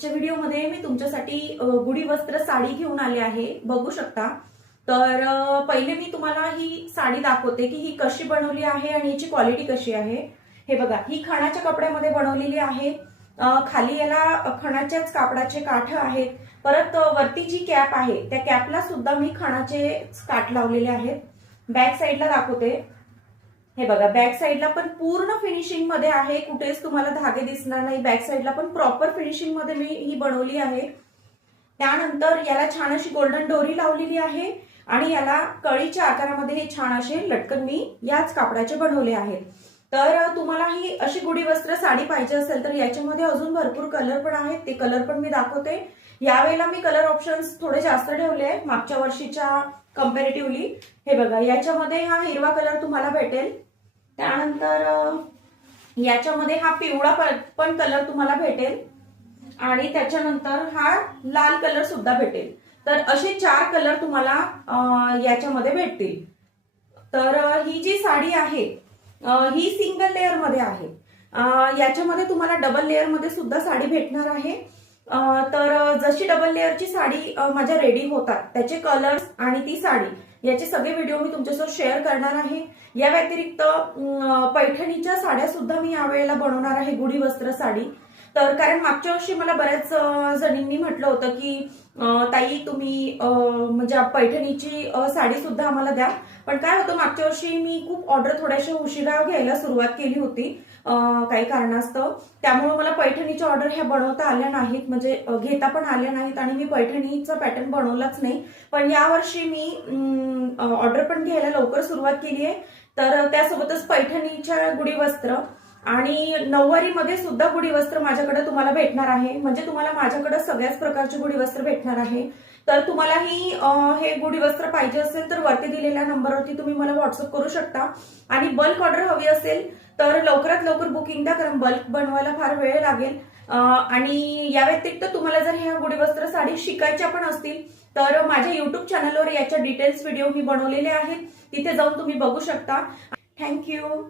आजच्या व्हिडिओमध्ये मी तुमच्यासाठी गुढी वस्त्र साडी घेऊन आले आहे, बघू शकता। तर पहिले मी तुम्हाला ही साडी दाखवते की ही कशी बनवली आहे आणि याची क्वालिटी कशी आहे। हे बघा, ही खणाच्या कपड्यामध्ये बनवलेली आहे। खाली याला खणाच्याच कापडाचे काठ आहेत, परत वरती जी कॅप आहे त्या कॅपला सुद्धा मी खणाचे काठ लावलेले आहेत। बॅक साईडला दाखवते, हे बघा, बॅक साईडला पण पूर्ण फिनिशिंग मध्ये आहे, कुठेच तुम्हाला धागे दिसणार नाही। बॅक साईडला पण प्रॉपर फिनिशिंग मध्ये मी ही बनवली आहे। त्यानंतर याला छान अशी गोल्डन डोरी लावलेली आहे आणि याला कळीच्या आकारामध्ये हे छान असे लटकन मी याच कापडाचे बनवले आहेत। तर तुम्हाला ही अशी गुढी वस्त्र साडी पाहिजे असेल तर याच्यामध्ये अजून भरपूर कलर पण आहेत, ते कलर पण मी दाखवते। यावेळेला मी कलर ऑप्शन्स थोडे जास्त ठेवले आहे मागच्या वर्षीच्या कंपॅरेटिव्हली। हे बघा, याच्यामध्ये हा हिरवा कलर तुम्हाला भेटेल, त्यानंतर याच्यामध्ये हा पिवळा पण कलर तुम्हाला भेटेल आणि त्याच्यानंतर हा लाल कलर सुद्धा भेटेल। तर असे 4 कलर तुम्हाला याच्यामध्ये भेटतील। तर ही जी साडी आहे ही सिंगल लेअर मध्ये आहे, याच्यामध्ये तुम्हाला डबल लेअर मध्ये सुद्धा साडी भेटणार आहे। तर जशी डबल लेअरची साडी माझ्या रेडी होतात त्याचे कलर्स आणि ती साडी याचे सगळे व्हिडिओ मी तुमच्यासोबत शेअर करणार आहे। या व्यतिरिक्त पैठणीच्या साड्या सुद्धा मी यावेळेला बनवणार आहे, गुढी वस्त्र साडी। तर कारण मागच्या वर्षी मला बऱ्याच जणींनी म्हटलं होतं की ताई तुम्ही म्हणजे पैठणीची साडी सुद्धा आम्हाला द्या, पण काय होतं मागच्या वर्षी मी खूप ऑर्डर थोड्याशा उशिरा घ्यायला सुरुवात केली होती काही कारणास्तव, त्यामुळे मला पैठणीच्या ऑर्डर ह्या बनवता आल्या नाहीत, म्हणजे घेता पण आल्या नाहीत आणि मी पैठणीचा पॅटर्न बनवलाच नाही। पण यावर्षी मी ऑर्डर पण घ्यायला लवकर सुरुवात केली आहे। तर त्यासोबतच पैठणीच्या गुढी वस्त्र आणि नऊवारी मध्ये सुद्धा गुढी वस्त्र माझ्याकडे तुम्हाला भेटणार आहे, म्हणजे तुम्हाला माझ्याकडे सगळ्याच प्रकारचे गुढी वस्त्र भेटणार आहे। तर तुम्हालाही हे गुढी वस्त्र पाहिजे असेल तर वरती दिलेल्या नंबरवरती तुम्ही मला व्हॉट्सअप करू शकता आणि बल्क ऑर्डर हवी असेल तर लवकरात लवकर बुकिंग द्या, कारण बल्क बनवायला फार वेळ लागेल। आणि या व्यतिरिक्त तुम्हाला जर ह्या गुढी वस्त्र साडी शिकायच्या पण असतील तर माझ्या युट्यूब चॅनलवर याच्या डिटेल्स व्हिडिओ मी बनवलेले आहेत, तिथे जाऊन तुम्ही बघू शकता। थँक्यू।